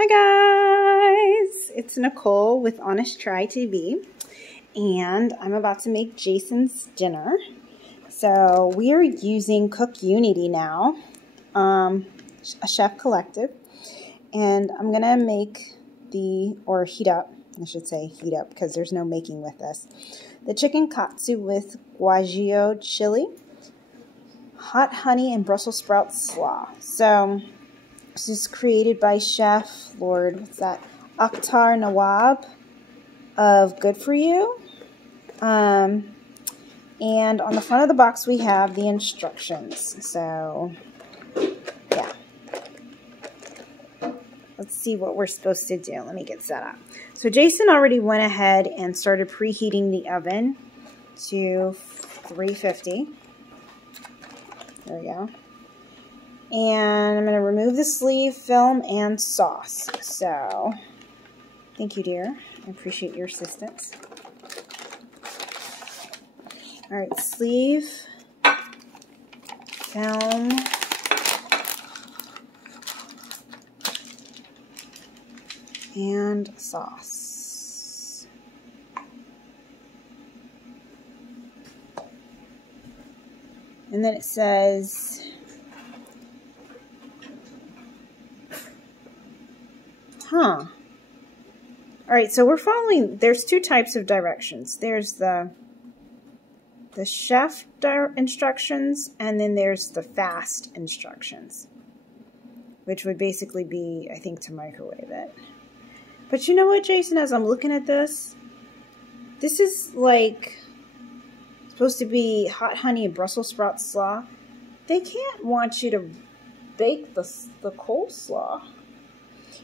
Hi guys, it's Nicole with Honest Try TV, and I'm about to make Jason's dinner. So we are using CookUnity now, a chef collective, and I'm gonna make heat up because there's no making with this. The chicken katsu with Guajillo Chile, hot honey, and Brussels sprout slaw. So this is created by Chef Akhtar Nawab of Good For You. And on the front of the box we have the instructions. So, yeah. Let's see what we're supposed to do. Let me get set up. So Jason already went ahead and started preheating the oven to 350. There we go. And I'm going to remove the sleeve, film, and sauce. So, thank you, dear. I appreciate your assistance. Alright, sleeve, film, and sauce. And then it says, Alright, so we're following, there's two types of directions. There's the chef instructions, and then there's the fast instructions, which would basically be, I think, to microwave it. But you know what, Jason, as I'm looking at this is like supposed to be hot honey and Brussels sprout slaw. They can't want you to bake the coleslaw.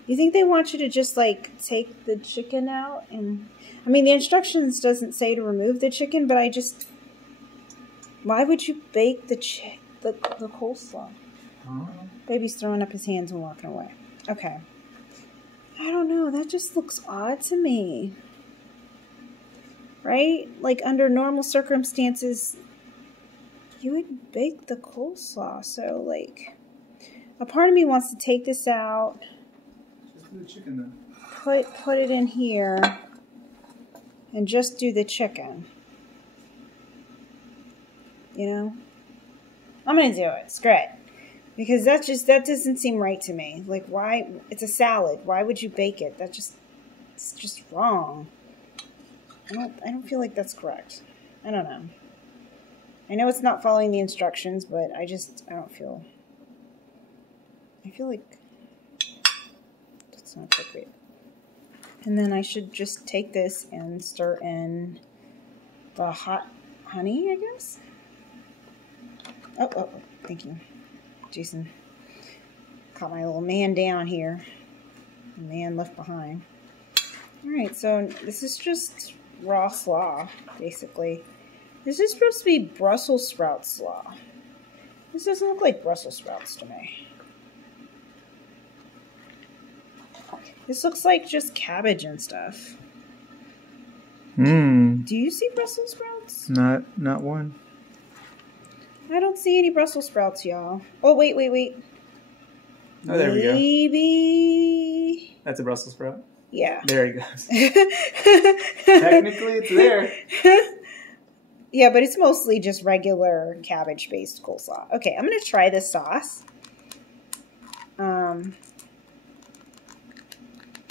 You think they want you to just like take the chicken out? And I mean, the instructions doesn't say to remove the chicken, but why would you bake the coleslaw? Baby's throwing up his hands and walking away. Okay. I don't know. That just looks odd to me. Right? Like under normal circumstances, you would bake the coleslaw. So like, a part of me wants to take this out. Just do the chicken then. Put it in here and just do the chicken. You know? I'm going to do it. Screw it. Because that doesn't seem right to me. Like, why? It's a salad. Why would you bake it? It's just wrong. I don't feel like that's correct. I don't know. I know it's not following the instructions, but I don't feel... I feel like that's not appropriate. And then I should just take this and stir in the hot honey, I guess? Oh, thank you. Jason caught my little man down here. The man left behind. Alright, so this is just raw slaw, basically. This is supposed to be Brussels sprout slaw. This doesn't look like Brussels sprouts to me. This looks like just cabbage and stuff. Do you see Brussels sprouts? Not one. I don't see any Brussels sprouts, y'all. Oh, wait. Oh, there we go. Maybe. That's a Brussels sprout? Yeah. There he goes. Technically, it's there. Yeah, but it's mostly just regular cabbage-based coleslaw. Okay, I'm going to try this sauce.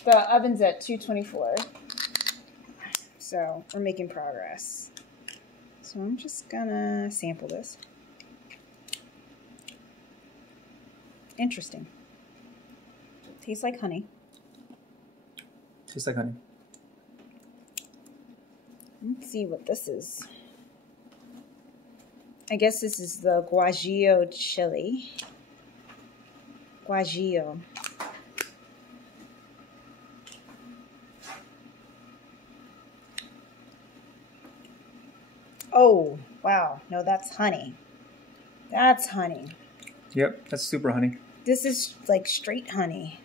The oven's at 224. So, we're making progress. So, I'm just going to sample this. Interesting. Tastes like honey. Tastes like honey. Let's see what this is. I guess this is the Guajillo Chile. Guajillo. Oh, wow. No, that's honey. That's honey. Yep, that's super honey. This is like straight honey.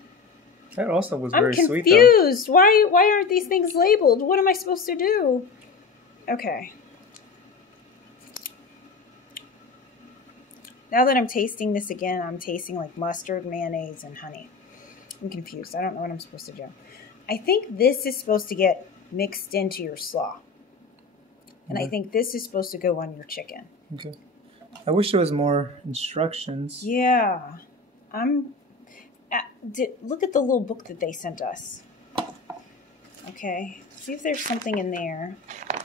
That also was very sweet, though. I'm confused. Why aren't these things labeled? What am I supposed to do? Okay. Now that I'm tasting this again, I'm tasting like mustard, mayonnaise, and honey. I'm confused. I don't know what I'm supposed to do. I think this is supposed to get mixed into your slaw. And I think this is supposed to go on your chicken. Okay. I wish there was more instructions. Yeah. Look at the little book that they sent us. Okay. See if there's something in there.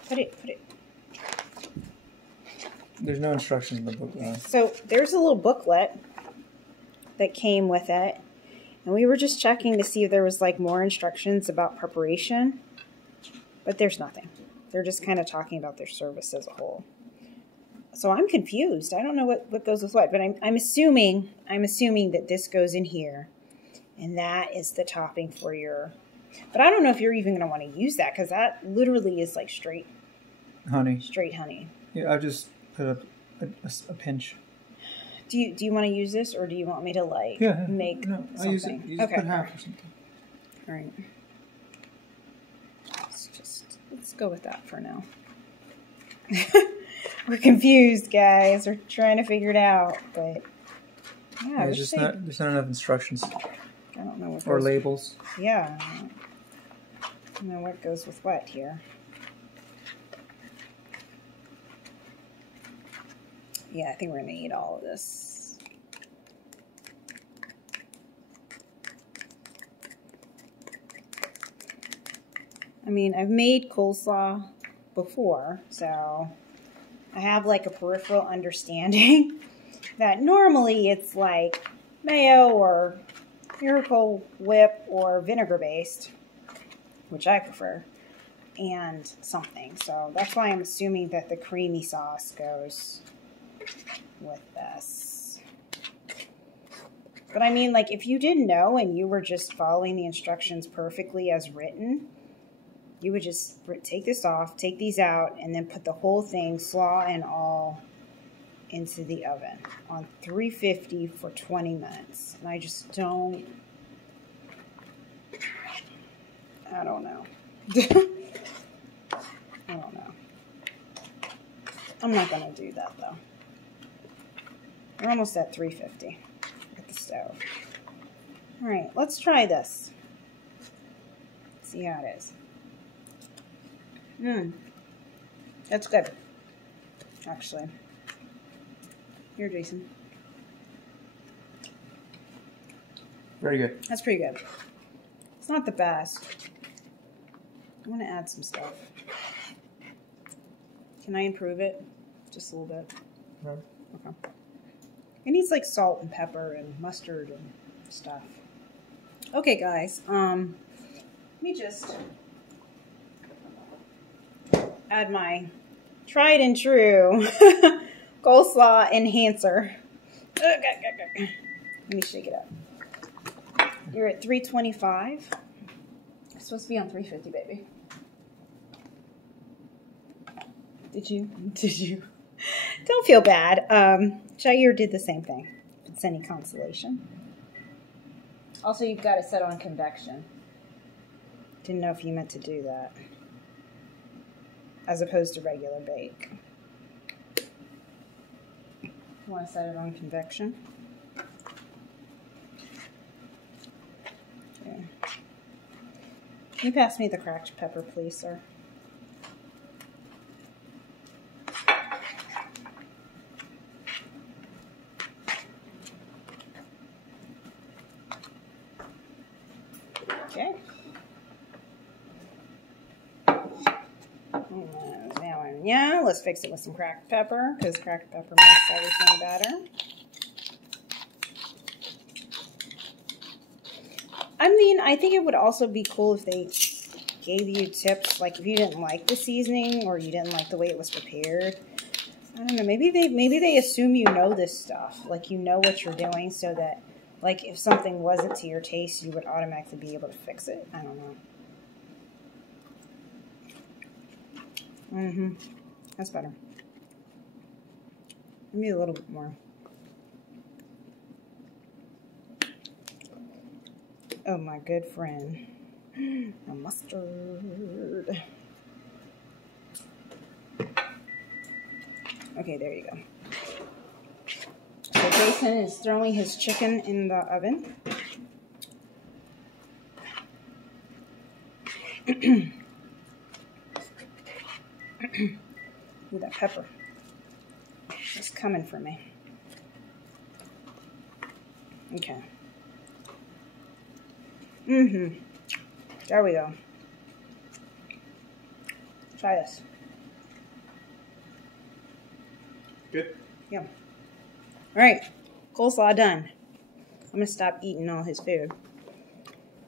Put it. There's no instructions in the book. So there's a little booklet that came with it. And we were just checking to see if there was like more instructions about preparation. But there's nothing. They're just kind of talking about their service as a whole. So I'm confused. I don't know what goes with what, but I'm assuming that this goes in here, and that is the topping for your. But I don't know if you're even going to want to use that because that literally is like straight honey. Straight honey. Yeah, I'll just put a pinch. Do you want to use this, or do you want me to like make no, something? I'll use it. You just put half or something. All right. Let's go with that for now. We're confused, guys. We're trying to figure it out, but yeah, there's not enough instructions. I don't know what or labels. Yeah, I don't know what goes with what here. Yeah, I think we're gonna eat all of this. I mean, I've made coleslaw before, so I have like a peripheral understanding that normally it's like mayo or Miracle Whip or vinegar based, which I prefer, and something. So that's why I'm assuming that the creamy sauce goes with this. But I mean, like, if you didn't know and you were just following the instructions perfectly as written, you would just take this off, take these out, and then put the whole thing, slaw and all, into the oven on 350 for 20 minutes. And I just don't... I don't know. I don't know. I'm not going to do that, though. We're almost at 350 at the stove. All right, let's try this. See how it is. That's good, actually. Here, Jason. Very good. That's pretty good. It's not the best. I want to add some stuff. Can I improve it? Just a little bit. Right. Okay. It needs like salt and pepper and mustard and stuff. Okay, guys. Let me just add my tried and true coleslaw enhancer. Let me shake it up. You're at 325. It's supposed to be on 350, baby. Did you? Don't feel bad. Jair did the same thing. If it's any consolation. Also, you've got it set on convection. Didn't know if you meant to do that. As opposed to regular bake. You want to set it on convection? Okay. Can you pass me the cracked pepper, please, sir? Okay. Yeah, let's fix it with some cracked pepper, because cracked pepper makes everything better. I mean, I think it would also be cool if they gave you tips, like if you didn't like the seasoning or you didn't like the way it was prepared. I don't know, maybe they assume you know this stuff, like you know what you're doing, so that like if something wasn't to your taste, you would automatically be able to fix it. I don't know. That's better. Maybe a little bit more. Oh, my good friend. A mustard. Okay, there you go. So Jason is throwing his chicken in the oven. Ooh, that pepper. It's coming for me. Okay. There we go. Try this. Good. Yeah. All right. Coleslaw done. I'm going to stop eating all his food.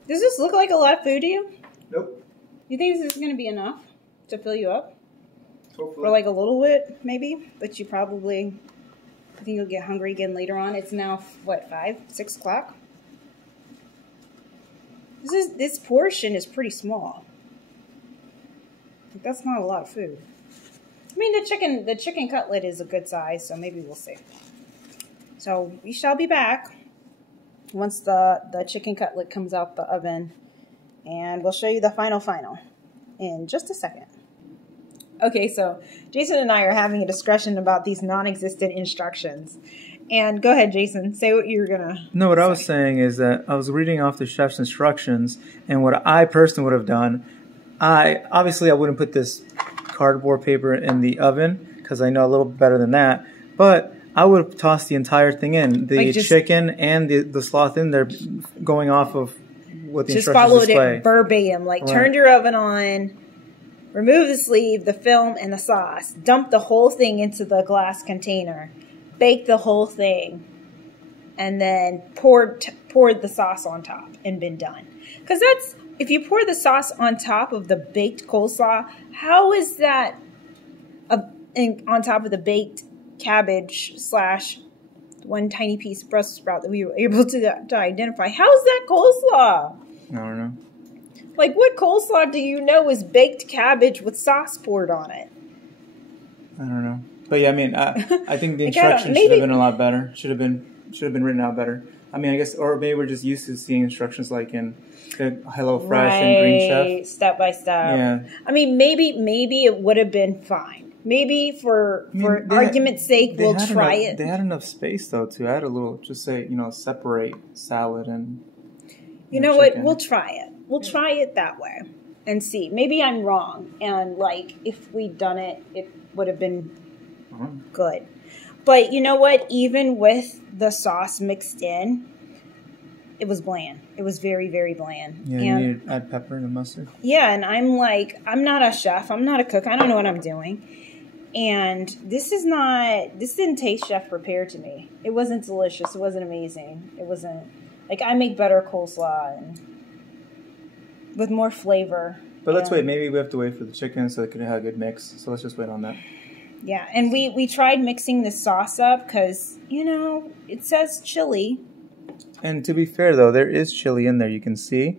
Does this look like a lot of food to you? Nope. You think this is going to be enough to fill you up? Hopefully. For like a little bit, maybe? But you probably, I think you'll get hungry again later on. It's now, what, 5, 6 o'clock? This portion is pretty small. Like, that's not a lot of food. I mean, the chicken cutlet is a good size, so maybe we'll see. So we shall be back once the chicken cutlet comes out the oven, and we'll show you the final in just a second. Okay, so Jason and I are having a discussion about these non-existent instructions. And go ahead, Jason, say what you're gonna No, what I was saying is that I was reading off the chef's instructions, and what I personally would have done, obviously I wouldn't put this cardboard paper in the oven, because I know a little better than that, but I would have tossed the entire thing in, the chicken and the sloth in there, going off of what the instructions display. Just followed it verbatim, like turned your oven on, remove the sleeve, the film, and the sauce. Dump the whole thing into the glass container. Bake the whole thing. And then poured the sauce on top and been done. Because that's, if you pour the sauce on top of the baked coleslaw, how is that on top of the baked cabbage / one tiny piece of Brussels sprout that we were able to identify? How's that coleslaw? I don't know. Like, what coleslaw do you know is baked cabbage with sauce poured on it? I don't know. But yeah, I mean, I think the instructions should have been a lot better. Should have been written out better. I mean, I guess, or maybe we're just used to seeing instructions like in Hello Fresh and Green Chef, step by step. Yeah. I mean, maybe it would have been fine. Maybe for argument's sake, we'll try it. They had enough space though to add a little, just say, separate salad and. You know what? We'll try it. We'll try it that way and see. Maybe I'm wrong, and like if we'd done it, it would have been good. But you know what? Even with the sauce mixed in, it was bland. It was very, very bland. Yeah, you need to add pepper and mustard. Yeah, and I'm like, I'm not a chef. I'm not a cook. I don't know what I'm doing. And this didn't taste chef prepared to me. It wasn't delicious. It wasn't amazing. It wasn't, like, I make better coleslaw and with more flavor. But let's wait. Maybe we have to wait for the chicken so it can have a good mix. So let's just wait on that. Yeah, and we tried mixing the sauce up because, it says chili. And to be fair, though, there is chili in there. You can see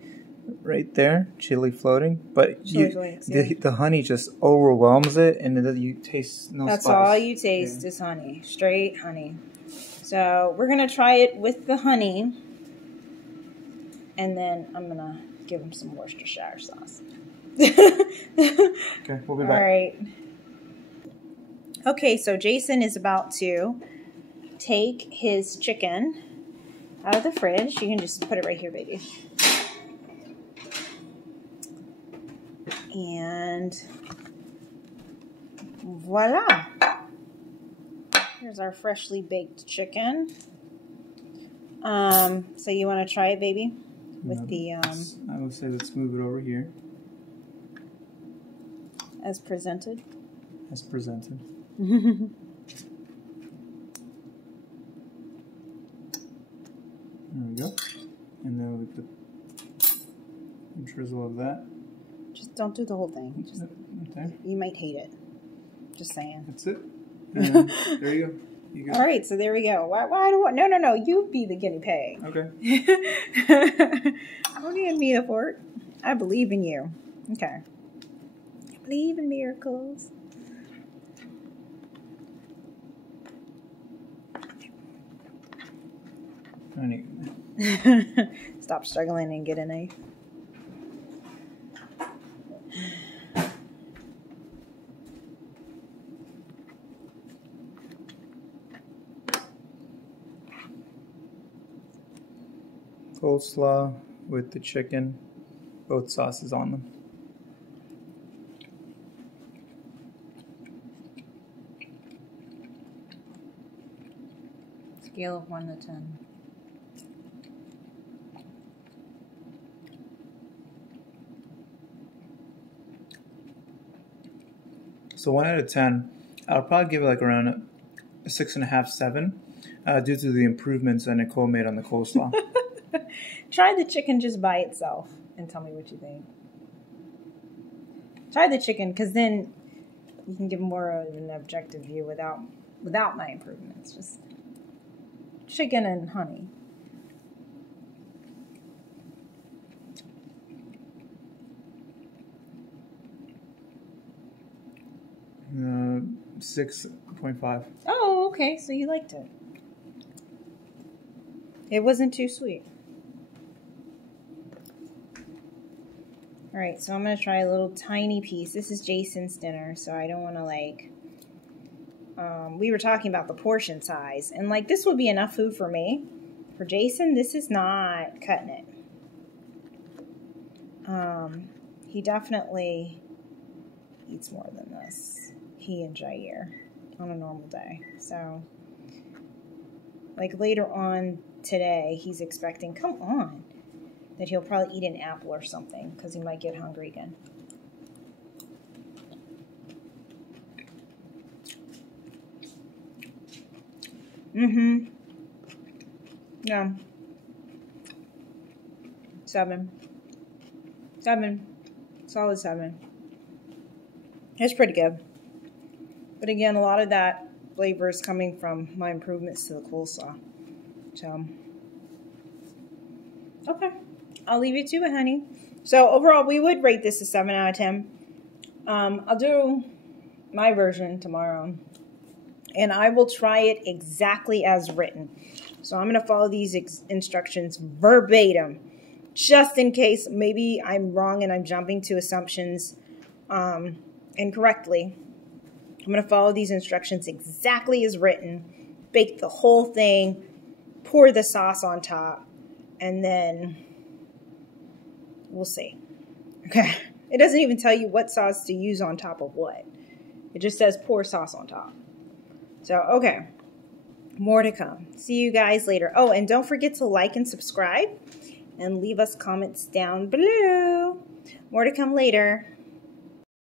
right there, chili floating. But the honey just overwhelms it, and then you taste no spice. That's all you taste is honey, straight honey. So we're going to try it with the honey, and then I'm going to give them some Worcestershire sauce. Okay, we'll be back. All right. Okay, so Jason is about to take his chicken out of the fridge. You can just put it right here, baby. And voila. Here's our freshly baked chicken. So you want to try it, baby? With the I would say let's move it over here. As presented. As presented. There we go. And then we put a drizzle of that. Just don't do the whole thing. Just, okay. You might hate it. Just saying. That's it. And there you go. You all right, so there we go. Why do I? No. You be the guinea pig. Okay. Don't give me the fork. I believe in you. Okay. I believe in miracles. Stop struggling and get a knife. Coleslaw with the chicken, both sauces on them. Scale of 1 to 10. So 1 out of 10, I'll probably give it like around a 6.5, 7, due to the improvements that Nicole made on the coleslaw. Try the chicken just by itself and tell me what you think. Try the chicken, because then you can give more of an objective view without my improvements. Just chicken and honey. Uh, 6.5. Oh, okay. So you liked it. It wasn't too sweet. All right, so I'm going to try a little tiny piece. This is Jason's dinner, so I don't want to, like... we were talking about the portion size. And, like, this would be enough food for me. For Jason, this is not cutting it. He definitely eats more than this. He and Jair on a normal day. So, like, later on today, he's expecting, come on, that he'll probably eat an apple or something because he might get hungry again. Mm-hmm. Yeah. 7. 7. Solid 7. It's pretty good. But again, a lot of that flavor is coming from my improvements to the coleslaw. So, okay. I'll leave you to it, honey. So, overall, we would rate this a 7 out of 10. I'll do my version tomorrow. And I will try it exactly as written. So, I'm going to follow these instructions verbatim. Just in case maybe I'm wrong and I'm jumping to assumptions incorrectly. I'm going to follow these instructions exactly as written. Bake the whole thing. Pour the sauce on top. And then we'll see. Okay. It doesn't even tell you what sauce to use on top of what. It just says pour sauce on top. So, okay. More to come. See you guys later. Oh, and don't forget to like and subscribe. And leave us comments down below. More to come later.